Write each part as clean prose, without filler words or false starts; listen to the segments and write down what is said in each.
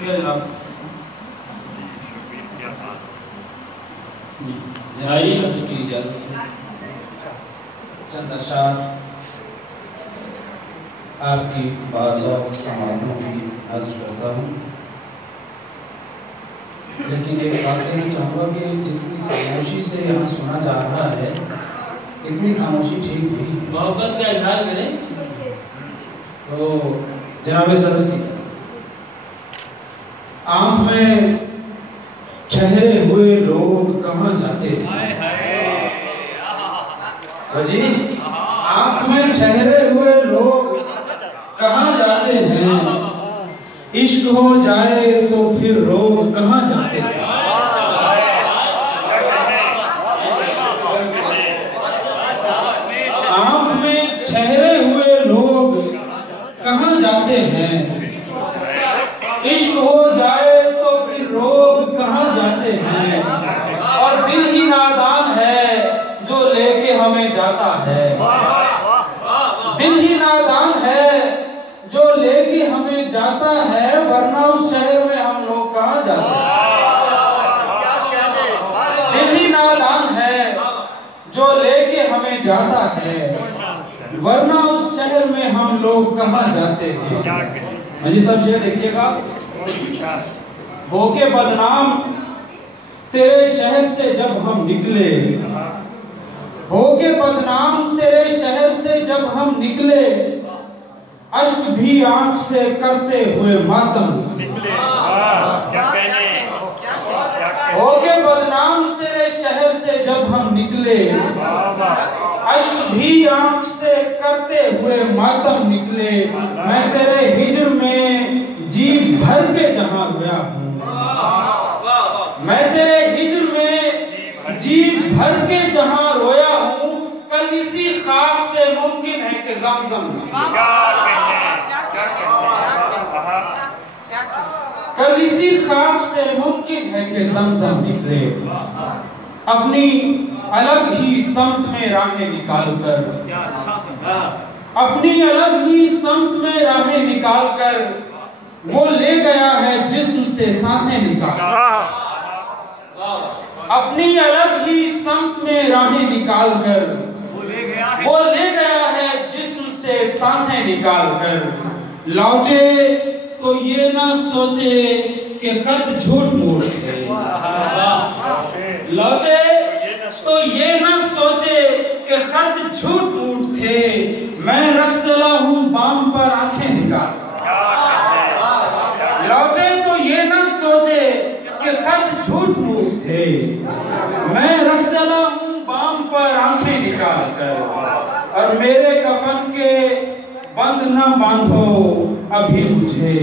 शुक्रिया जनाब। जारी शब्द की इजाजत से चंद अशार आपकी बाज़ौक़ समातों की अर्ज़ करता हूँ। लेकिन एक बात कहना चाहूँगा कि जितनी खामोशी से यहाँ सुना जा रहा है, इतनी खामोशी ठीक नहीं। मोहब्बत का इजहार करें तो जनाब सदर जी, आँख में ठहरे हुए लोग कहाँ जाते हैं? जी, आँख में ठहरे हुए लोग कहाँ जाते हैं? इश्क हो जाए तो फिर रोग कहाँ जाते हैं? आँख में ठहरे हुए लोग कहाँ जाते हैं? इश्क हो जाए तो फिर रोग कहाँ जाते हैं? और दिल ही नादान है जो लेके हमें जाता है। दिल ही नादान है जो लेके हमें जाता है, वरना उस शहर में हम लोग कहाँ जाते हैं? दिल ही नादान है जो लेके हमें जाता है, वरना उस शहर में हम लोग कहाँ जाते हैं। अजी सब ये देखिएगा, होके बदनाम तेरे शहर से जब हम निकले, होके बदनाम तेरे शहर से जब हम निकले, अश्क भी आंख से करते हुए मातम निकले। होके बदनाम तेरे शहर से जब हम निकले, अश्क भी आंख से करते हुए मातम निकले। मैं तेरे हिज्र में जी भर के जहां गया हूँ, मैं तेरे हिज्र में जी भर के जहां रोया हूँ, कल इसी खाक से मुमकिन है कि ज़मज़म कल इसी खाक से मुमकिन है कि ज़मज़म निकले। अपनी अलग ही समत में राहें निकाल कर, अपनी अलग ही समत में राहें निकाल कर, वो ले गया है जिस्म से सांसें निकाल। अपनी अलग ही समत में राहें निकाल कर, वो ले गया है जिस्म से सांसें निकाल कर। लौटे तो ये ना सोचे कि खत झूठ मूठ थे, लौटे तो ये ना सोचे कि खत झूठ मूठ थे। मैं रख चला हूँ बाम पर आंखें निकाल। लौटे तो ये ना सोचे कि खत झूठ मूठ थे, मैं रख चला हूँ बाम पर आंखें निकाल कर। और मेरे कफन के बंद न बांधो अभी मुझे,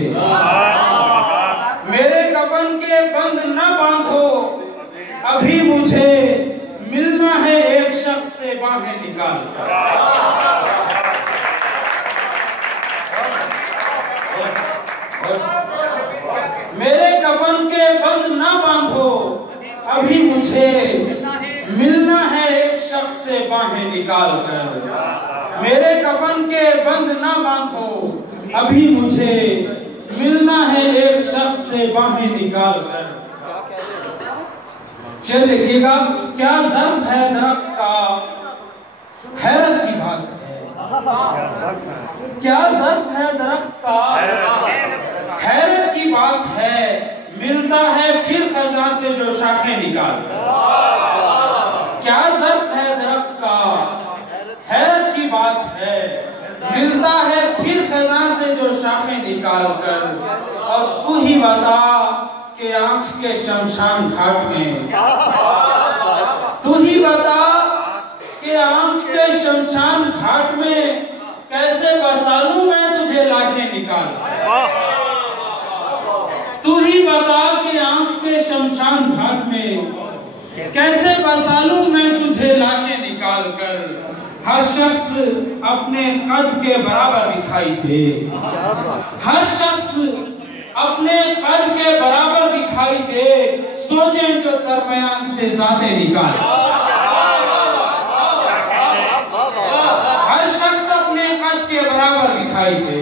मेरे कफन के बंद न बांधो अभी मुझे, मिलना है एक शख्स से बाहें निकाल कर। मेरे कफन के बंद न बांधो अभी मुझे, मिलना है एक शख्स से बाहें निकाल कर। मेरे कफन के बंद न बांधो अभी मुझे, मिलना है एक शख्स से बाहें निकाल कर। चल देखिएगा क्या ज़र्फ है दरख्त का, हैरत की बात है। क्या ज़र्फ है दरख्त का, हैरत की बात है। मिलता है फिर खज़ां से जो शाखें निकाल। क्या ज़र्फ है दरख्त का, हैरत की बात है। मिलता है फिर खज़ां से जो शाखें निकाल कर। और तू ही बता कि आँख के शमशान घाट में, तू ही बता कि आँख के शमशान घाट में कैसे बसा लूं मैं तुझे लाशें निकाल। तू ही बता कि आँख के शमशान घाट में कैसे बसा लूं मैं तुझे लाशें निकाल कर। हर शख्स अपने कद के बराबर दिखाई दे, हर शख्स अपने कद के बराबर दिखाई दे। सोचे जो दरमियान से ज़्यादा निकाल। हर शख्स अपने कद के बराबर दिखाई दे,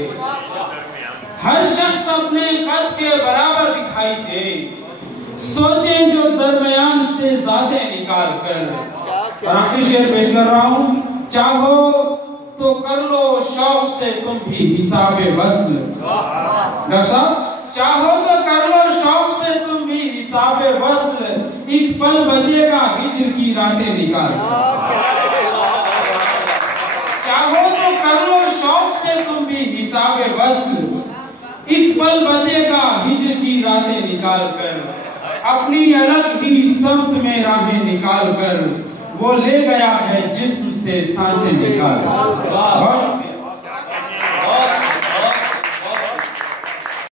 हर शख्स अपने कद के बराबर दिखाई दे, सोचें जो दरमियान से ज़ाते निकाल कर। और आखिरी शेर पेश कर रहा हूँ, चाहो तो कर लो शौक से तुम भी हिसाबे वस्ल। डॉक्टर साहब, चाहो तो कर लो शौक से तुम भी हिसाबे वस्ल, एक पल बचेगा हिज्र की रातें निकाल। चाहो तो कर लो शौक से तुम भी हिसाबे वस्ल, एक पल बचेगा हिज्र की रातें निकाल कर। अपनी अलग ही समत में राहें निकाल कर, वो ले गया है जिस्म से सांसें निकाल।